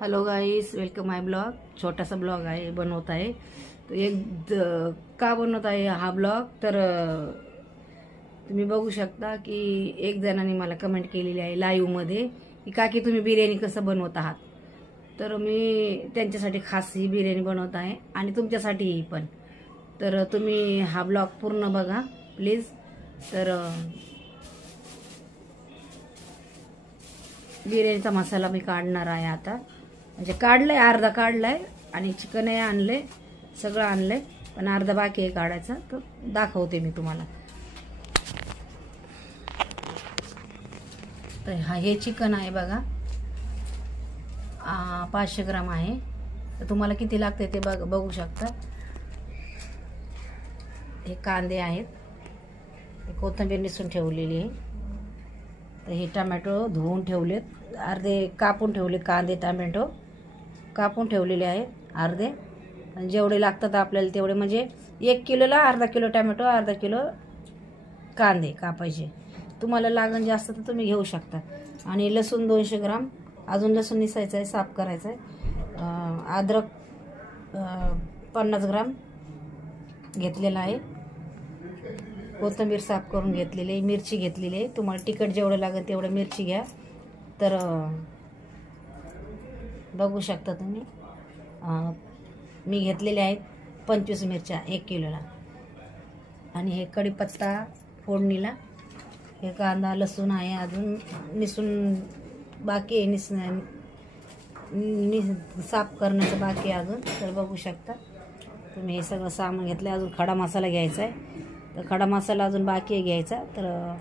Hello guys, welcome माय blog. छोटासा blog आहे, बनवत आहे। तो का बनवत आहे हा ब्लॉग, तर तुम्ही बघू शकता की एक जणांनी मला कमेंट केलेली आहे लाईव्ह मध्ये की काकी तुम्ही बिर्याणी कसं बनवत आहात। तर मी त्यांच्यासाठी खास ही बिर्याणी बनवत आहे आणि तुमच्यासाठीही पण। तर तुम्ही हा ब्लॉग पूर्ण बघा प्लीज। तर बिर्याणीचा मसाला मी काढणार आहे आता, म्हणजे काढलंय, अर्धा काढलाय आणि चिकन आहे आणले, सगळं आणलंय, पण अर्धा बाकी आहे काढायचा। तर दाखवते मी तुम्हाला। तर हे चिकन आहे बघा, 500 ग्राम आहे। तर तुम्हाला किती लागते ते बघू शकता। हे कांदे आहेत, कोथिंबीर निसून ठेवलेली आहे। तर हे टोमॅटो धुवून ठेवलेत, अर्धे कापून ठेवले, कांदे टोमॅटो कापून ठेवलेले आहेत अर्धे, आणि जेवढे लागतात आपल्याला तेवढे, म्हणजे 1 किलोला अर्धा किलो टोमॅटो, अर्धा किलो कांदे कापायचे। तुम्हाला लागण जास्त तर तुम्ही घेऊ शकता। आणि लसूण 200 ग्राम, अजून लसूण निसायचं आहे, साफ करायचं आहे। अद्रक 50 ग्राम घेतलेला आहे। कोथिंबीर साफ करून घेतलेली आहे, मिरची घेतलेली आहे। तुम्हाला तिखट जेवढं लागेल तेवढं मिरची घ्या। तर बघू शकता तुम्ही, मी घेतलेले आहेत 25 मिरच्या 1 किलोला। आणि हे कढीपत्ता फोडणीला, हे कांदा लसूण आहे, अजून निसून बाकी आहे, साफ करण्याचं बाकी आहे अजून। तर बघू शकता तुम्ही, हे सगळं सामान घेतलं। अजून खडा मसाला घ्यायचा आहे, तर खडा मसाला अजून बाकी आहे घ्यायचा। तर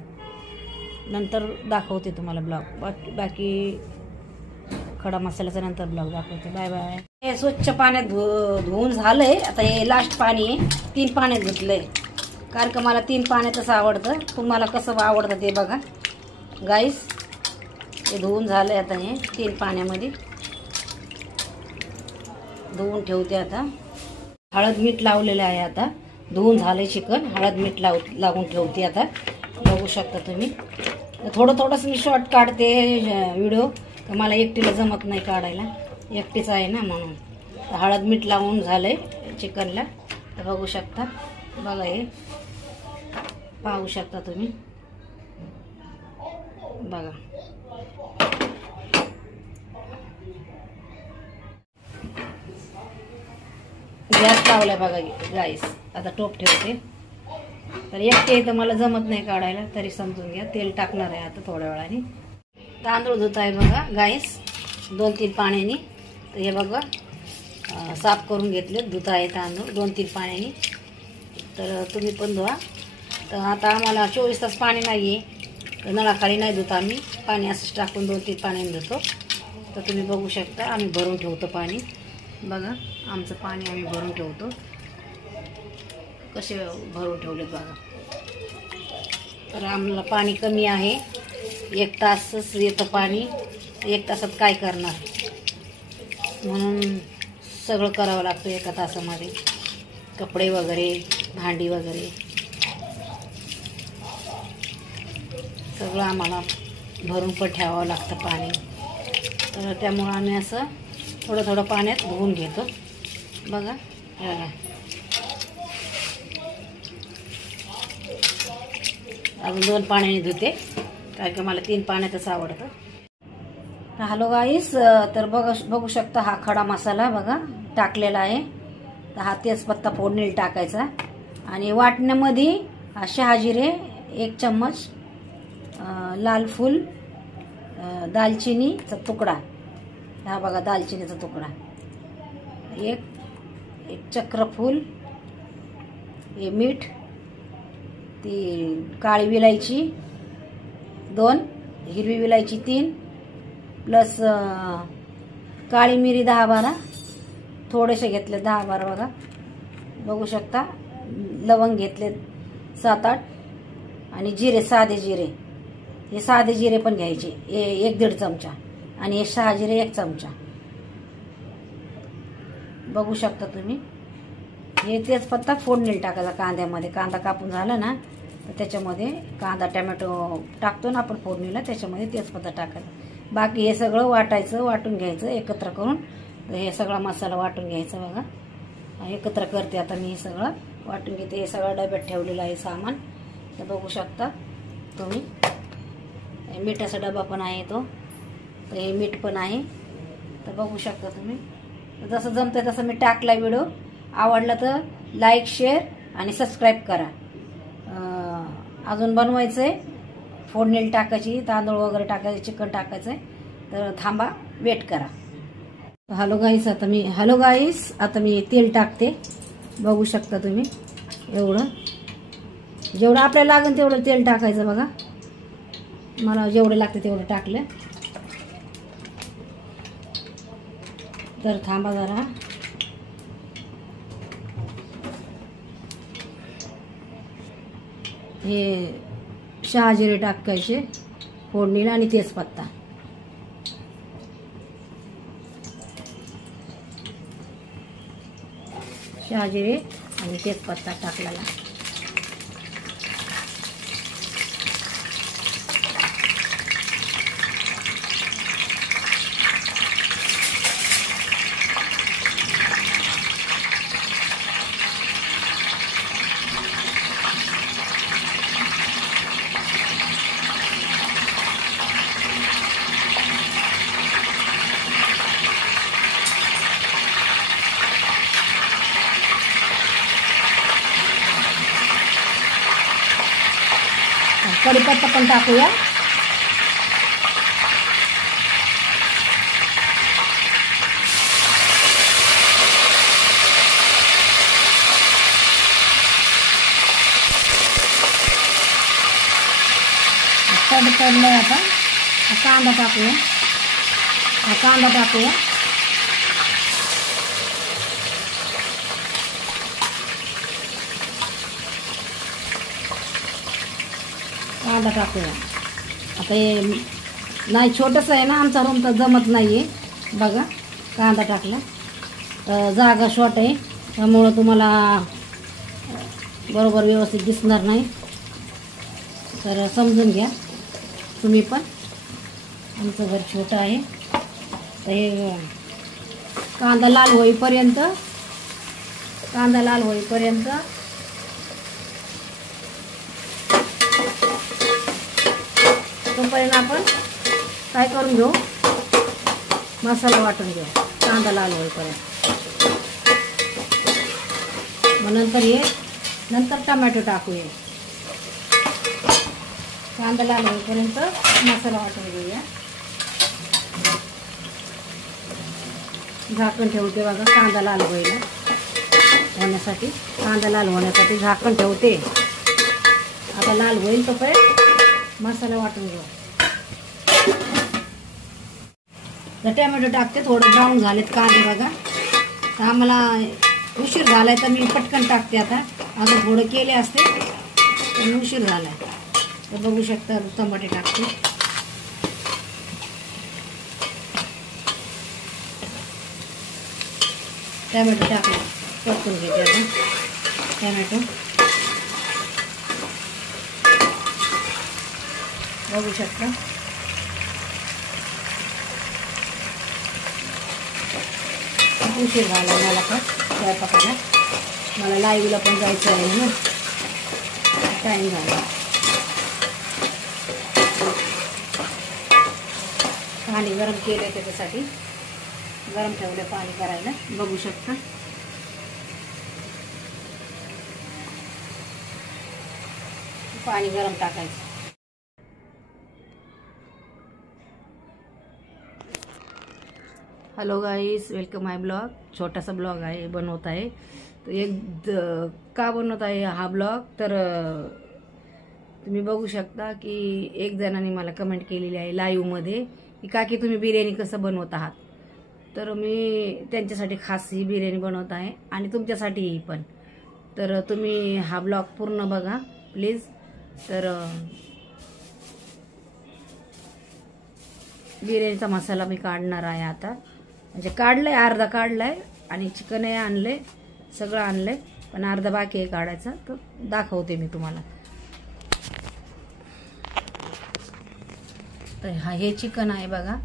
नंतर दाखवते तुम्हाला ब्लॉग, बाकी खडा मसाल्याचा नंतर ब्लॉग दाखवते। Bye bye. हे स्वच्छ पाण्यात धुवून झालंय। आता हे लास्ट पाणी आहे, 3 पाण्यात धुतलंय, कारण का मला 3 पाण्यातच आवडतं। तुम्हाला कसं आवडतं ते बघा गाईस। हे धुवून झालंय, आता हे 3 पाण्यामध्ये धुवून ठेवते। आता हळद मीठ लावलेलं आहे, आता धुवून झालंय चिकन, हळद मीठ लावून ठेवते। आता बघू शकता तुम्ही, थोडंसं मी शॉर्ट काढते व्हिडिओ, मला एकटीला जमत नाही काढायला, एकटीच आहे ना म्हणून। तर हळद मीठ लावून झालंय चिकनला, तर बघू शकता, बघा हे पाहू शकता तुम्ही, बघा। गॅस लावलाय बघा गाईस। आता टोप ठेवते, तर एकटे तर मला जमत नाही काढायला, तरी समजून घ्या। तेल टाकणार आहे आता थोड्या वेळाने। तांदूळ धुत आहे बघा गाईस, 2-3 पाण्याने। तर हे बघा साफ करून घेतले, धुत आहे तांदूळ 2-3 पाण्याने। तर तुम्ही पण धुवा। तर आता आम्हाला 24 तास पाणी नाही आहे, तर नळाखाली नाही धुत आम्ही, पाणी असंच टाकून 2-3 पाण्याने धुतो। तर तुम्ही बघू शकता, आम्ही भरून ठेवतो पाणी, बघा आमचं पाणी आम्ही भरून ठेवतो, कसे भरून ठेवलेत बघा। तर आम्हाला पाणी कमी आहे, 1 तासच येतं पाणी, 1 तासात काय करणार, म्हणून सगळं करावं लागतं 1 तासामध्ये, कपडे वगैरे, भांडी वगैरे सगळं आम्हाला भरून पण ठेवावं लागतं पाणी। तर त्यामुळं आम्ही असं थोडं पाण्यात धुवून घेतो, बघा बघा। अजून 2 पाण्याने धुते, कारण की मला 3 पाण्यातच आवडतं। हॅलो गाईस, तर बघू शकता हा खडा मसाला बघा टाकलेला आहे। तर हा तेजपत्ता फोडणीला टाकायचा, आणि वाटण्यामध्ये शहाजिरे 1 चम्मच, लाल फूल, दालचिनीचा तुकडा, हा बघा दालचिनीचा तुकडा, एक चक्रफूल, हे मीठ, ती काळी विलायची 2, हिरवी विलायची 3, प्लस काळी मिरी 10-12, थोडेसे घेतले 10-12 बघा, बघू शकता। लवंग घेतले 7-8, आणि जिरे, साधे जिरे, हे साधे जिरे पण घ्यायचे 1-1.5 चमचा, आणि हे शहाजिरे 1 चमचा, बघू शकता तुम्ही। हे तेजपत्ता फोडणीला टाकायचा कांद्यामध्ये, कांदा कापून झाला ना तर त्याच्यामध्ये कांदा टोमॅटो टाकतो ना आपण फोडणीला, त्याच्यामध्ये तेजपत्ता टाकायचा। बाकी हे सगळं वाटायचं, वाटून घ्यायचं एकत्र करून. तर हे सगळा मसाला वाटून घ्यायचा बघा. एकत्र करते आता मी. हे सगळं वाटून घेते. हे सगळं डब्यात ठेवलेलं आहे सामान. तर बघू शकता तुम्ही. मिठाचा डबा पण आहे तो. तर हे मीठ पण आहे. तर बघू शकता तुम्ही. जसं जमतं तसं मी टाकला व्हिडिओ. आवडला तर लाईक, शेअर आणि सबस्क्राईब करा. अजून बनवायचं आहे. फोडणी टाकायची, तांदूळ वगैरे टाकायचे, चिकन टाकायचं आहे. तर थांबा, वेट करा. हॅलो गाईस, आता मी तेल टाकते. बघू शकता तुम्ही. एवढं जेवढं आपल्याला लागेल तेवढं तेल टाकायचं बघा. मला जेवढं लागतं तेवढं टाकलं. तर थांबा जरा. हे शहाजिरे टाकायचे फोडणीला आणि तेजपत्ता. शहाजिरे आणि तेजपत्ता टाकलेला. कढीपत्ता पण टाकूया. तडतडलं आता. कांदा टाकूया. कांदा टाकूया. कांदा टाकूया. आता हे नाही, छोटंसं आहे ना आमचा रूम, तर जमत नाही आहे बघा. कांदा टाकला. तर जागा शॉर्ट आहे त्यामुळं तुम्हाला बरोबर व्यवस्थित दिसणार नाही. तर समजून घ्या तुम्ही पण. आमचं घर छोटं आहे. तर हे कांदा लाल होईपर्यंत तोपर्यंत आपण काय करून घेऊ, मसाला वाटून घेऊ कांदा लाल होईपर्यंत. मग नंतर टमॅटो टाकूया. कांदा लाल होईपर्यंत मसाला वाटून घेऊया. झाकण ठेवते बघा. कांदा लाल होण्यासाठी झाकण ठेवते. आता लाल होईल तोपर्यंत मसाला वाटून घेऊ. तर टमॅटो टाकते. थोडं ब्राऊन झालेत कांदे बघा. तर आम्हाला उशीर झालाय तर मी पटकन टाकते. आता अजून थोडं केले असते तर उशीर झालाय. तर बघू शकता टमाटे टाकते. टमॅटो टाकले, परतून घेते आता टमॅटो. बघू शकता. उशीर झाला मला पण स्वयंपाकाला. मला लाईव्हला पण जायचं आहे ना, टाईम झाला. पाणी गरम केलं त्याच्यासाठी. गरम ठेवलं पाणी करायला. बघू शकता. पाणी गरम टाकायचं. हॅलो गाईस, वेलकम माय ब्लॉग. छोटासा ब्लॉग आहे, बनवत आहे. तर का बनवत आहे हा ब्लॉग, तर तुम्ही बघू शकता की एक जणांनी मला कमेंट केलेली आहे लाईव्हमध्ये की काकी तुम्ही बिर्याणी कसं बनवत आहात. तर मी त्यांच्यासाठी खास ही बिर्याणी बनवत आहे आणि तुमच्यासाठीही पण. तर तुम्ही हा ब्लॉग पूर्ण बघा प्लीज. तर बिर्याणीचा मसाला मी काढणार आहे आता. म्हणजे काढलंय, अर्धा काढलाय आणि चिकनही आणलंय, सगळं आणलंय, पण अर्धा बाकी आहे काढायचा. तर दाखवते मी तुम्हाला. तर हे चिकन आहे बघा,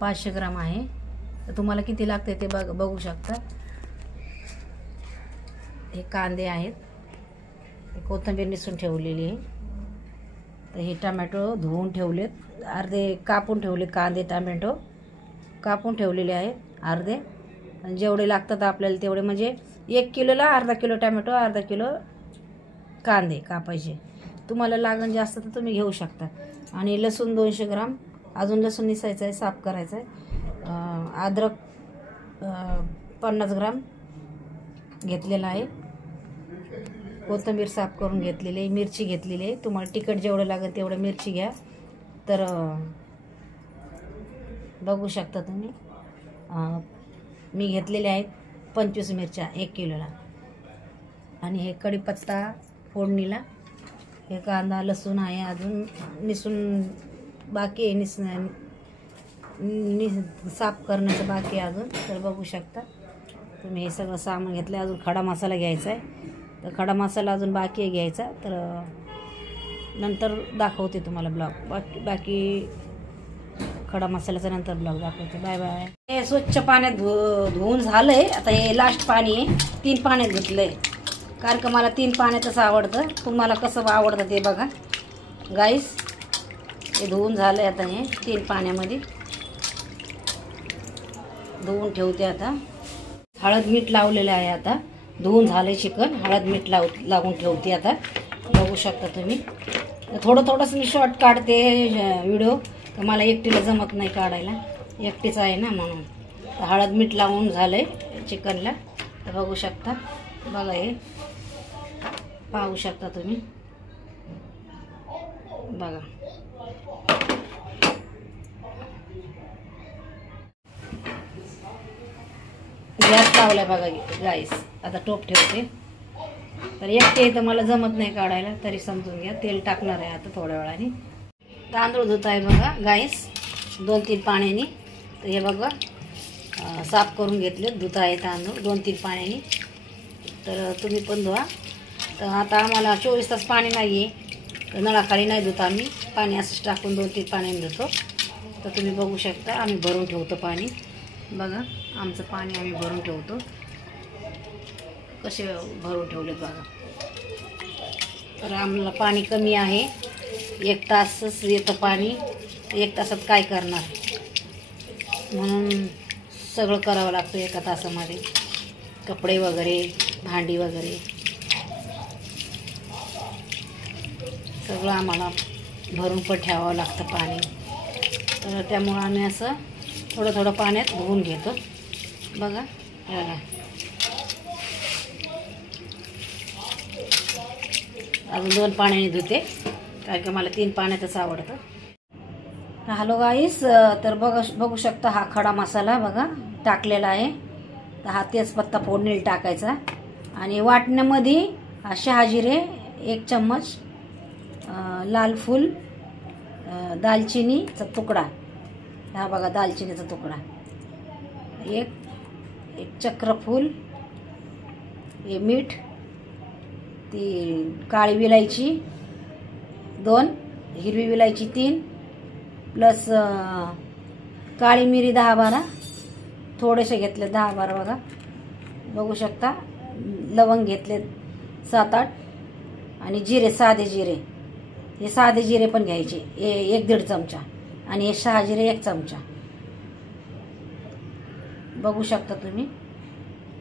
500 ग्राम आहे. तर तुम्हाला किती लागते ते बघू शकता. हे कांदे आहेत, कोथिंबीर निसून ठेवलेली आहे. तर हे टमॅटो धुवून ठेवलेत, अर्धे कापून ठेवले. कांदे टमॅटो कापून ठेवलेले आहेत अर्धे, आणि जेवढे लागतात आपल्याला तेवढे, म्हणजे 1 किलोला अर्धा किलो टमॅटो, अर्धा किलो कांदे कापायचे. तुम्हाला लागण जास्त तर तुम्ही घेऊ शकता. आणि लसूण 200 ग्राम, अजून लसूण निसायचं आहे, साफ करायचं आहे. अद्रक 50 ग्राम घेतलेला आहे. कोथिंबीर साफ करून घेतलेली आहे. मिरची घेतलेली आहे. तुम्हाला तिखट जेवढं लागेल तेवढं मिरची घ्या. तर बघू शकता तुम्ही, मी घेतलेले आहेत 25 मिरच्या 1 किलोला. आणि हे कढीपत्ता फोडणीला. हे कांदा लसूण आहे, अजून निसून बाकी आहे, साफ करण्याचं बाकी आहे अजून. तर बघू शकता तुम्ही, हे सगळं सामान घेतलं. अजून खडा मसाला घ्यायचा आहे. तर खडा मसाला अजून बाकी आहे घ्यायचा. तर नंतर दाखवते तुम्हाला ब्लॉग. बाकी खडा मसाल्याचा नंतर ब्लॉग दाखवते. Bye bye. हे स्वच्छ पाण्यात धुवून झालंय. आता हे लास्ट पाणी आहे, 3 पाण्यात धुतलंय, कारण का मला 3 पाण्यातच आवडतं. तुम्हाला कसं आवडतं ते बघा गाईस. हे धुवून झालंय. आता हे 3 पाण्यामध्ये धुवून ठेवते. आता हळद मीठ लावलेलं आहे. आता धुवून झालंय चिकन, हळद मीठ लागून ठेवते. आता बघू शकता तुम्ही. थोडंसं मी शॉर्ट काढते व्हिडिओ, मला एकटीला जमत नाही काढायला, एकटीच आहे ना म्हणून. तर हळद मीठ लावून झालंय चिकनला. तर बघू शकता, बघा हे पाहू शकता तुम्ही, बघा. गॅस लावलाय बघा गाईस. आता टोप ठेवते. तर एकटे तर मला जमत नाही काढायला, तरी समजून घ्या. तेल टाकणार आहे आता थोड्या वेळाने. तांदूळ धुत आहे बघा गाईस, 2-3 पाण्याने. तर हे बघा साफ करून घेतले, धुत आहे तांदूळ 2-3 पाण्याने. तर तुम्ही पण धुवा. तर आता आम्हाला 24 तास पाणी नाही आहे, तर नळाखाली नाही धुत आम्ही. पाणी असंच टाकून 2-3 पाण्याने धुतो. तर तुम्ही बघू शकता, आम्ही भरून ठेवतो पाणी. बघा आमचं पाणी आम्ही भरून ठेवतो. कसे भरून ठेवले बघा. तर आम्हाला पाणी कमी आहे, 1 तासच येतं पाणी. 1 तासात काय करणार, म्हणून सगळं करावं लागतं 1 तासामध्ये. कपडे वगैरे, भांडी वगैरे सगळं आम्हाला भरून पण ठेवावं लागतं पाणी. तर त्यामुळं आम्ही असं थोडं पाण्यात धुवून घेतो. बघा बघा, अजून 2 पाण्याने धुते, कारण की मला 3 पाण्यातच आवडतं. हॅलो गाईस. तर बघू शकता, हा खडा मसाला बघा टाकलेला आहे. तर हा तेजपत्ता फोडणीला टाकायचा. आणि वाटण्यामध्ये शहाजिरे 1 चम्मच, लाल फूल, दालचिनीचा तुकडा, हा बघा दालचिनीचा तुकडा, एक चक्रफूल, हे मीठ, ती काळी विलायची 2, हिरवी विलायची 3, प्लस काळी मिरी 10-12, थोडेसे घेतले 10-12 बघा. बघू शकता. लवंग घेतले 7-8, आणि जिरे, साधे जिरे, हे साधे जिरे पण घ्यायचे 1-1.5 चमचा, आणि हे शहाजिरे 1 चमचा. बघू शकता तुम्ही.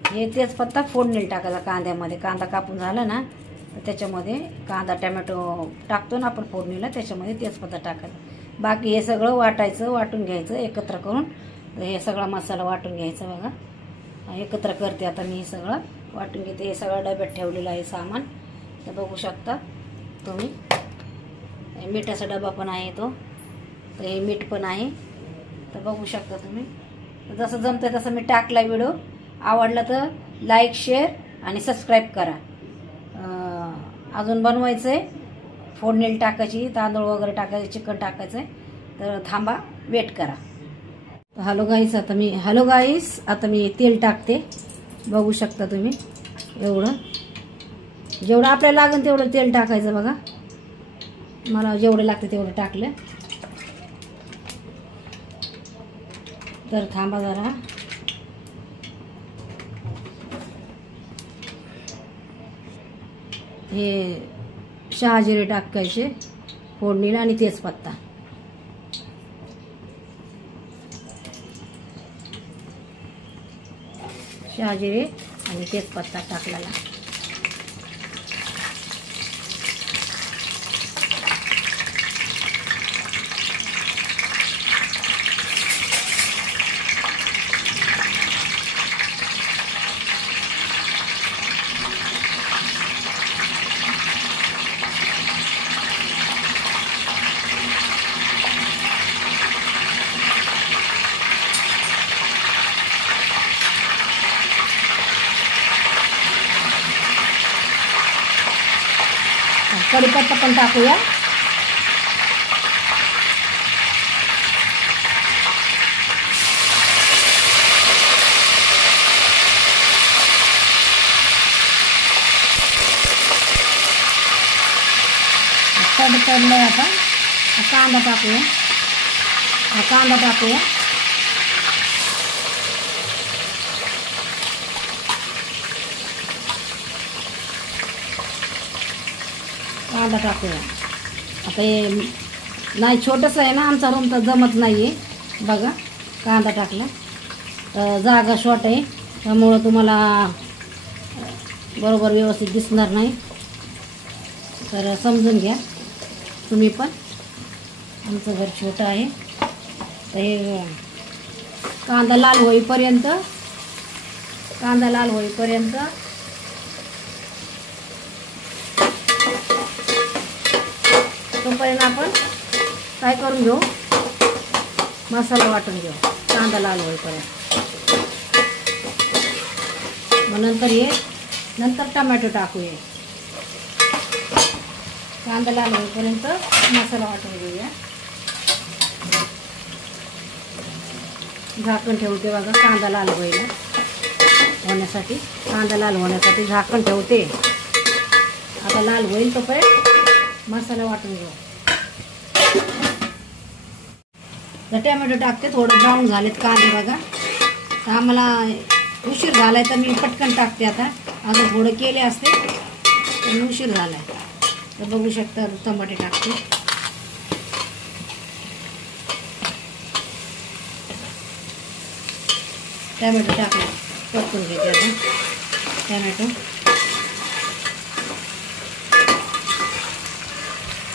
हे तेजपत्ता फोडणीला टाकायचा कांद्यामध्ये. कांदा कापून झाला ना, तर त्याच्यामध्ये कांदा टमॅटो टाकतो ना आपण फोडणीला, त्याच्यामध्ये तेजपत्ता टाकायचा. बाकी हे सगळं वाटायचं, वाटून घ्यायचं एकत्र करून. तर हे सगळा मसाला वाटून घ्यायचा बघा. एकत्र करते आता मी, हे सगळं वाटून घेते. हे सगळं डब्यात ठेवलेलं आहे सामान. तर बघू शकता तुम्ही. मिठाचा डबा पण आहे तो, तर हे मीठ पण आहे. तर बघू शकता तुम्ही. जसं जमतं तसं मी टाकला व्हिडिओ. आवडला तर लाईक, शेअर आणि सबस्क्राईब करा. अजून बनवायचं आहे, फोडणीला टाकायची, तांदूळ वगैरे टाकायचे, चिकन टाकायचं आहे. तर थांबा, वेट करा. हॅलो गाईस, आता मी तेल टाकते. बघू शकता तुम्ही. जेवढं आपल्याला लागेल तेवढं तेल टाकायचं बघा. मला जेवढे लागते तेवढं टाकलं. तर थांबा जरा. हे शहाजिरे टाकायचे फोडणीला आणि तेजपत्ता. शहाजिरे आणि तेजपत्ता टाकलेला. कढीपत्ता पण टाकूया. तडतडलं आता. कांदा टाकूया. कांदा टाकूया. कांदा टाकूया. आता हे नाही छोटंसं आहे ना, आमचा रूम तर जमत नाही आहे. बघा कांदा टाकला. जागा शॉर्ट आहे त्यामुळं तुम्हाला बरोबर व्यवस्थित दिसणार नाही, तर समजून घ्या तुम्ही पण. आमचं घर छोटं आहे. तर हे कांदा लाल होईपर्यंत तोपर्यंत आपण काय करून घेऊ, मसाला वाटून घेऊ कांदा लाल होईपर्यंत. मग नंतर टमॅटो टाकूया. कांदा लाल होईपर्यंत मसाला वाटून घेऊया. झाकण ठेवते बघा कांदा लाल होण्यासाठी. झाकण ठेवते. आता लाल होईल तोपर्यंत मसाला वाटून घेऊ. तर टमॅटो टाकते. थोडं ब्राऊन झालेत कांदे बघा. तर आम्हाला उशीर झालाय तर मी पटकन टाकते. आता अजून थोडं केले असते तर उशीर झालाय. तर बघू शकता टमाटे टाकते. टमॅटो टाकले परतून घेते. आता टमॅटो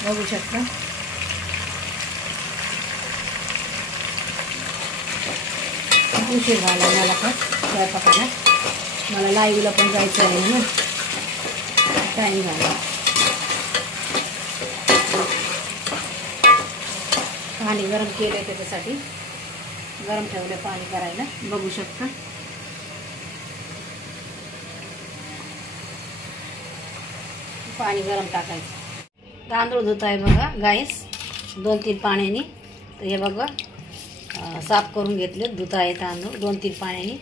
बघू शकता. उशीर झाला मला पण स्वयंपाकाला. मला लाईव्हला पण जायचं आहे ना, टाईम झाला. पाणी गरम केलं त्याच्यासाठी. गरम ठेवलं पाणी करायला. बघू शकता. पाणी गरम टाकायचं. तांदूळ धुत आहे बघा गाईस 2-3 पाण्याने. तर हे बघा साफ करून घेतले. धुत आहे तांदूळ 2-3 पाण्याने.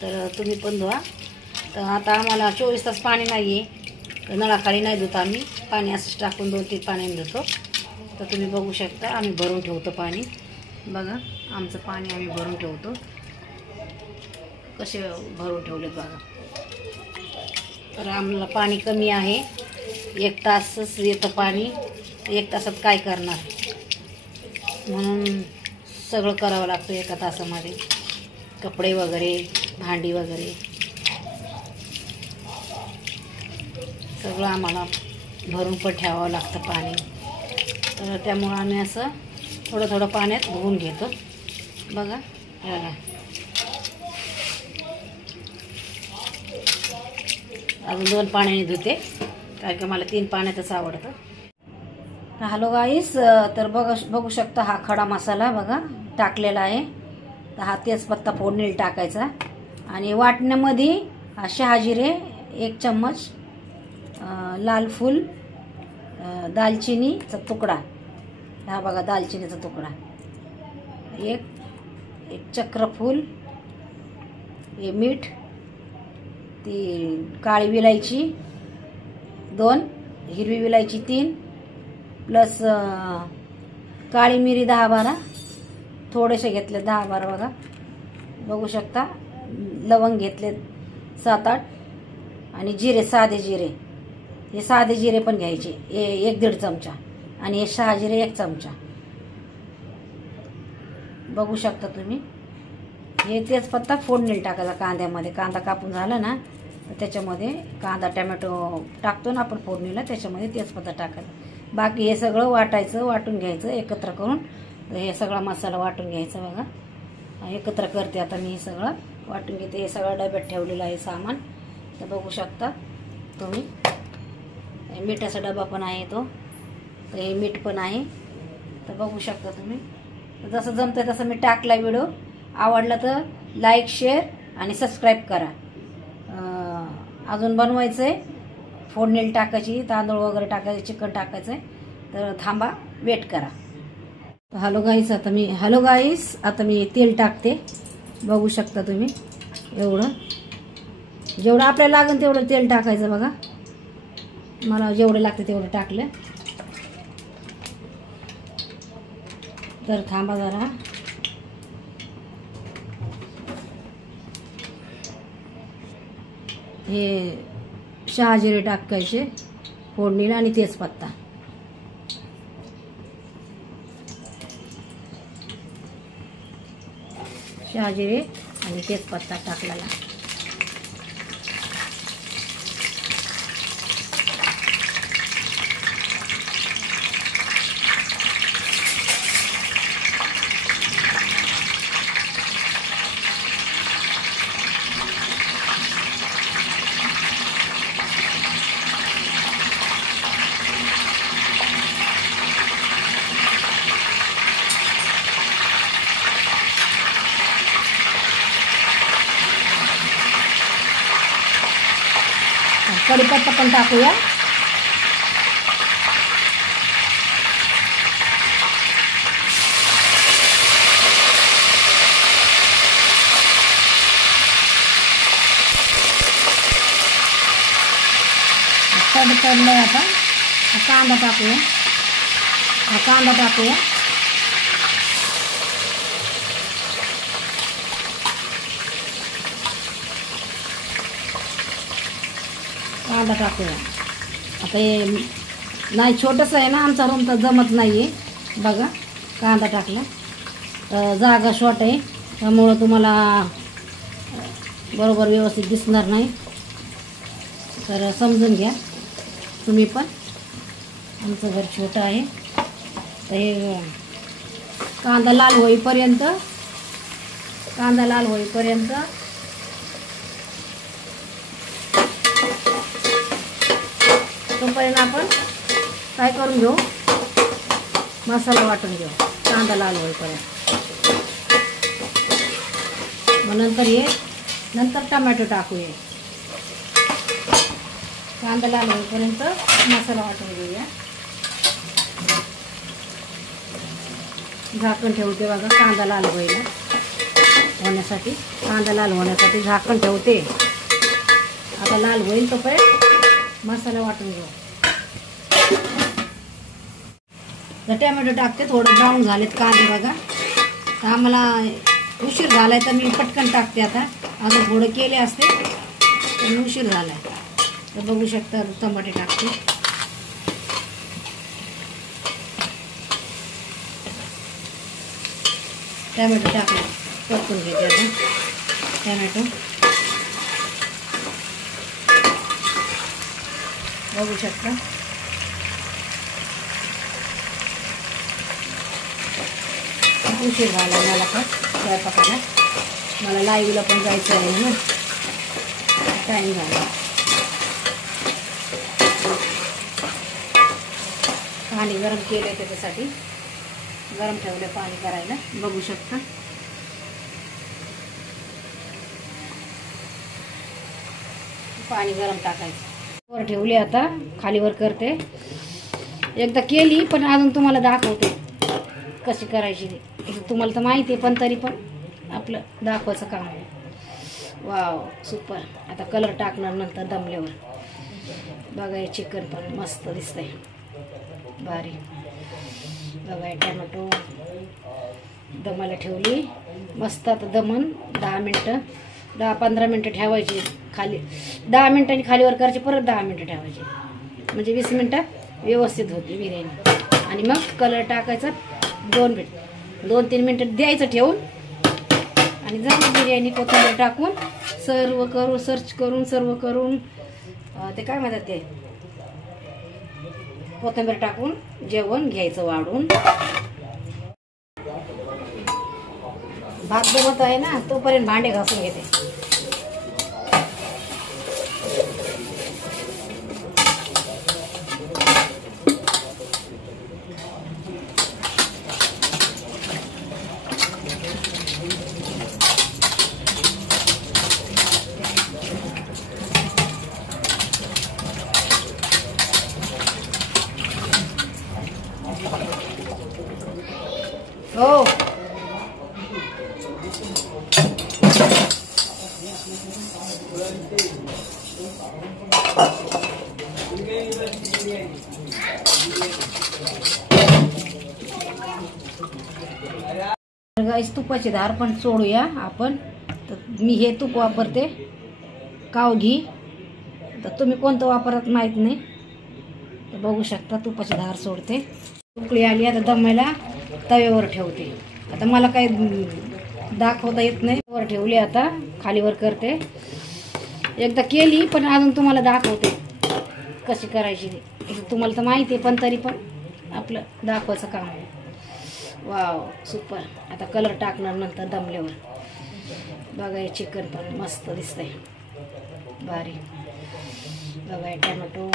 तर तुम्ही पण धुवा. तर आता आम्हाला 24 तास पाणी नाही आहे, तर नळाखाली नाही धुत आम्ही. पाणी असंच टाकून 2-3 पाण्याने धुतो. तर तुम्ही बघू शकता आम्ही भरून ठेवतो पाणी. बघा आमचं पाणी आम्ही भरून ठेवतो. कसे भरून ठेवले बघा. तर आम्हाला पाणी कमी आहे. 1 तासच येतं पाणी. 1 तासात काय करणार, म्हणून सगळं करावं लागतं 1 तासामध्ये. कपडे वगैरे, भांडी वगैरे सगळं आम्हाला भरून पण ठेवावं लागतं पाणी. तर त्यामुळं आम्ही असं थोडं पाण्यात धुवून घेतो. बघा अजून 2 पाण्याने धुते, कारण की मला 3 पाण्यातच आवडतं. हॅलो गाईस, तर बघू शकता हा खडा मसाला बघा टाकलेला आहे. तर हा तेजपत्ता फोडणीला टाकायचा. आणि वाटण्यामध्ये हा शहाजिरे 1 चम्मच, लाल फूल, दालचिनीचा तुकडा, हा बघा दालचिनीचा तुकडा, एक चक्रफूल, हे मीठ, ती काळी विलायची 2, हिरवी विलायची 3, प्लस काळी मिरी 10-12 थोडेसे घेतले 10-12 बघा, बघू शकता. लवंग घेतले 7-8 आणि जिरे, साधे जिरे, हे साधे जिरे पण घ्यायचे 1-1.5 चमचा आणि हे शहाजिरे 1 चमचा. बघू शकता तुम्ही. हे तेजपत्ता फोडणीला टाकायचा कांद्यामध्ये. कांदा कापून झाला ना तर त्याच्यामध्ये कांदा टमॅटो टाकतो ना आपण फोडणीला, त्याच्यामध्ये तेजपत्ता टाकायचा. बाकी हे सगळं वाटायचं, वाटून घ्यायचं एकत्र करून. हे सगळा मसाला वाटून घ्यायचा बघा. एकत्र करते आता मी, हे सगळं वाटून घेते. हे सगळं डब्यात ठेवलेलं आहे सामान, तर बघू शकता तुम्ही. मिठाचा डबा पण आहे तो, तर हे मीठ पण आहे, तर बघू शकता तुम्ही. जसं जमतं तसं मी टाकला व्हिडिओ. आवडला तर लाईक, शेअर आणि सबस्क्राईब करा. अजून बनवायचं आहे, फोडणीला टाकायची, तांदूळ वगैरे टाकायचे, चिकन टाकायचं आहे, तर थांबा, वेट करा. हॅलो गाईस, आता मी तेल टाकते. बघू शकता तुम्ही. एवढं जेवढं आपल्याला लागेल तेवढं तेल टाकायचं बघा. मला जेवढं लागतं तेवढं टाकलं. तर थांबा जरा. हे शहाजिरे टाकायचे फोडणीला आणि तेजपत्ता. शहाजिरे आणि तेजपत्ता टाकलेला. कढीपत्ता पण टाकूया. तडतडलं आता. कांदा टाकूया. कांदा टाकूया. कांदा टाकूया. आता हे नाही, छोटंसं आहे ना आमचा रूम, तर जमत नाही आहे बघा. कांदा टाकला तर जागा शॉर्ट आहे, त्यामुळं तुम्हाला बरोबर व्यवस्थित दिसणार नाही, तर समजून घ्या तुम्ही पण. आमचं घर छोटं आहे, तर हे कांदा लाल होईपर्यंत तोपर्यंत आपण काय करून घेऊ, मसाला वाटून घेऊ कांदा लाल होईपर्यंत. मग नंतर टमॅटो टाकूया. कांदा लाल होईपर्यंत मसाला वाटून घेऊया. झाकण ठेवते बघा कांदा लाल होण्यासाठी. कांदा लाल होण्यासाठी झाकण ठेवते. आता लाल होईल तोपर्यंत मसाला वाटून घेऊ. तर टमॅटो टाकते. थोडं ब्राऊन झालेत कांदे बघा. तर आम्हाला उशीर झालाय तर मी पटकन टाकते. आता अजून थोडं केले असते तर उशीर झालाय. तर बघू शकता टमाटे टाकते. टमॅटो टाकले, परतून घेते आता टमॅटो. बघू शकता. उशीर झाला मला पण स्वयंपाकाला. मला लाईव्हला पण जायचं आहे ना, टाईम झाला. पाणी गरम केलं त्याच्यासाठी, गरम ठेवलं पाणी करायला. बघू शकता. पाणी गरम टाकायचं. वर ठेवले, आता खालीवर करते. एकदा केली पण अजून तुम्हाला दाखवते कशी करायची ते. तुम्हाला तर माहिती आहे पण तरी पण आपलं दाखवायचं काम आहे. Wow, super. आता कलर टाकणार नंतर दमल्यावर. बघा हे चिकन पण मस्त दिसतंय, भारी. बघा टोमॅटो दमाला ठेवली मस्त. आता दमन 10 मिनटं 10-15 मिनटं ठेवायची खाली. 10 मिनटांनी खालीवर करायची, परत 10 मिनटं ठेवायची, म्हणजे 20 मिनटं व्यवस्थित होती बिर्याणी. आणि मग कलर टाकायचा 2-3 मिनटं द्यायचं ठेवून. आणि झाली बिर्याणी. कोथिंबीर टाकून सर्व करून ते काय म्हणतात ते, कोथिंबीर टाकून जेवण घ्यायचं वाढून. भात बनवत आहे ना, तोपर्यंत भांडे घासून घेते. हो गाईस, तुपाची धार पण सोडूया आपण. तर मी हे तूप वापरते, काव घी. तर तुम्ही कोणतं वापरत माहीत नाही, तर बघू शकता तुपाची धार सोडते. उकळी आली, आता दमायला तव्यावर ठेवते. आता मला काही दाखवता येत नाही, वर ठेवली, आता खालीवर करते. एकदा केली पण अजून तुम्हाला दाखवते कशी करायची. तुम्हाला तर माहिती आहे, पण तरी पण आपलं दाखवायचं काम आहे. Wow super. आता कलर टाकणार नंतर दमल्यावर. बघा हे चिकन पण मस्त दिसतंय, भारी. बघा टोमॅटो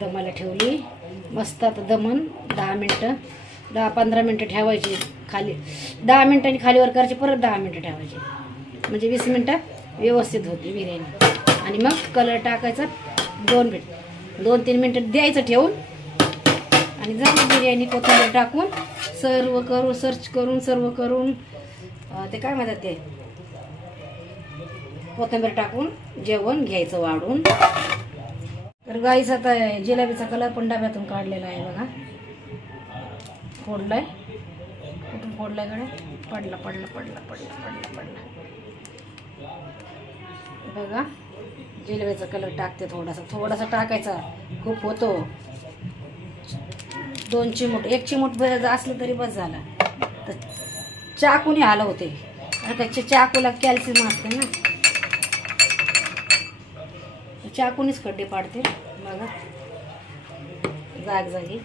दमाला ठेवली मस्त. आता दमन 10 मिनटं 10-15 मिनटं ठेवायची खाली. 10 मिनटांनी खालीवर करायची, परत 10 मिनटं ठेवायची, म्हणजे 20 मिनटं व्यवस्थित होती बिर्याणी. आणि मग कलर टाकायचा 2-3 मिनटं द्यायचं ठेवून. आणि झाली बिर्याणी. कोथिंबीर टाकून सर्व करून ते काय म्हणतात ते, कोथिंबीर टाकून जेवण घ्यायचं वाढून. तर गाईस, आता जिलेबीचा कलर पण डब्यातून काढलेला आहे बघा. फोडलाय, कुठून फोडलाय कडे, पडला बघा. जिलेबीचा कलर टाकते, थोडासा टाकायचा, खूप होतो. 2 चिमूट 1 चिमूट असलं तरी बस झाला. तर चाकूने हलवते, त्याच्या चाकूला कॅल्शियम असते ना, चाकूनीच खड्डे पाडते बघा जागी.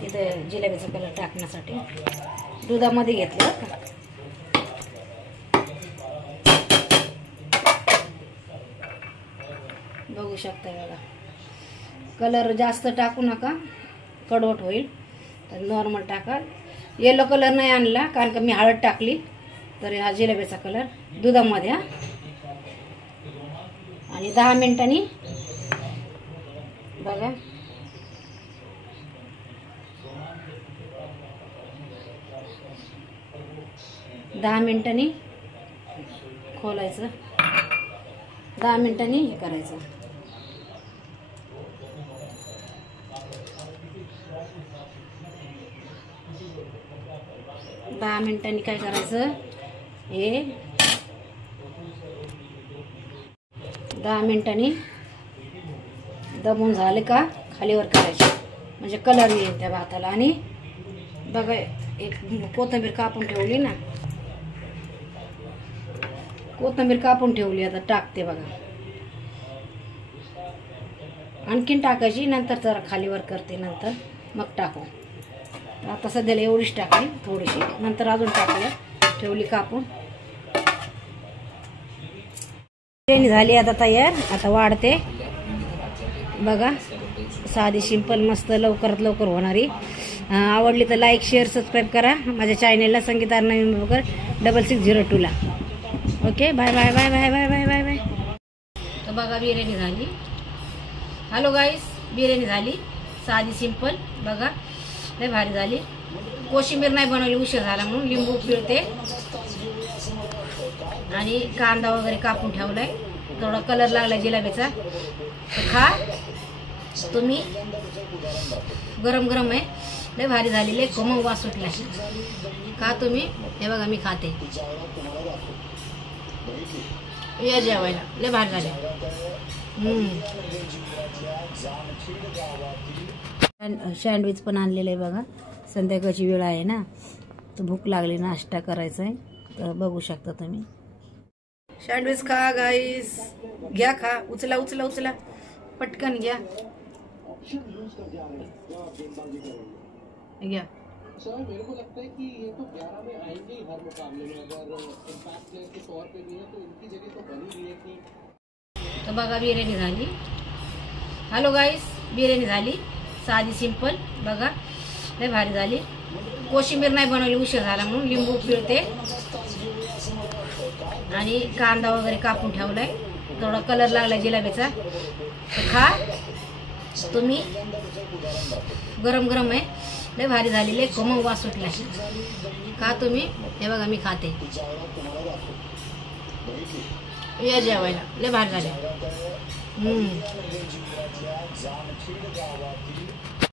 तिथे जिलेबीचा कलर टाकण्यासाठी दुधामध्ये घेतलं का. बघू शकता बघा. कलर जास्त टाकू नका, कडवट होईल. तर नॉर्मल टाका. येलो कलर नाही आणला, कारण का मी हळद टाकली. तर हा जिलेबीचा कलर दुधामध्ये. आणि 10 मिनिटांनी बघा. दहा मिनिटांनी खोलायचं, 10 मिनिटांनी हे करायचं. दहा मिनिटांनी काय करायचं, हे 10 मिनिटांनी दमून झाले का खालीवर करायचे, म्हणजे कलर येईल त्या भाताला. आणि बघा एक कोथिंबीर कापून ठेवली ना, कोथिंबीर कापून ठेवली, आता टाकते बघा. आणखीन टाकायची, नंतर जरा खालीवर करते, नंतर मग टाकू. आता सध्याला एवढीच टाकली, थोडीशी, नंतर अजून टाकूया. ठेवली कापून. बिर्याणी झाली आता तयार. आता वाढते बघा. साधी सिंपल मस्त लवकरात लवकर होणारी. आवडली तर लाईक शेअर सबस्क्राईब करा माझ्या चॅनेलला, संगीता नवीन 6602 ला. Okay, bye bye bye bye bye bye bye bye. तर बघा बिर्याणी झाली. हॅलो गाईस, बिर्याणी झाली साधी सिंपल बघा, लय भारी झाली. कोशिंबीर नाही बनवली, उशीर झाला म्हणून. लिंबू पिळते आणि कांदा वगैरे कापून ठेवलाय. थोडा कलर लागलाय जिलेबीचा. खा तुम्ही, गरम गरम आहे. लय भारी झालेले, खमंग वास सुटला. का तुम्ही? हे बघा मी खाते. या जेवायला, लय भारी झाले. सँडविच पण आणलेलं आहे बघा. संध्याकाळची वेळ आहे ना, तर भूक लागली, नाश्ता करायचा आहे. तर बघू शकता तुम्ही. सँडविच खा गाईस, घ्या खा. उचला उचला उचला, पटकन घ्या. घ्या. सर मेरे को लगता है कि ये तो 11 में आएंगे ही हर मुकाबले में, अगर इम्पैक्ट प्लेयर के तौर पे भी है तो इनकी जगह तो बनी रही है कि. तर बघा बिर्याणी झाली. हॅलो गाईस, बिर्याणी झाली साधी सिंपल. बघा लय भारी झाली. कोशिंबीर नाही बनवली, उशीर झाला म्हणून. लिंबू पिळते आणि कांदा वगैरे कापून ठेवलाय. थोडा कलर लागलाय जिलेबीचा. तर खा तुम्ही, गरम गरम आहे. लय भारी झालेले, खमंग वास सुटला. का तुम्ही? हे बघा मी खाते. या जेवायला, लय भारी झाले.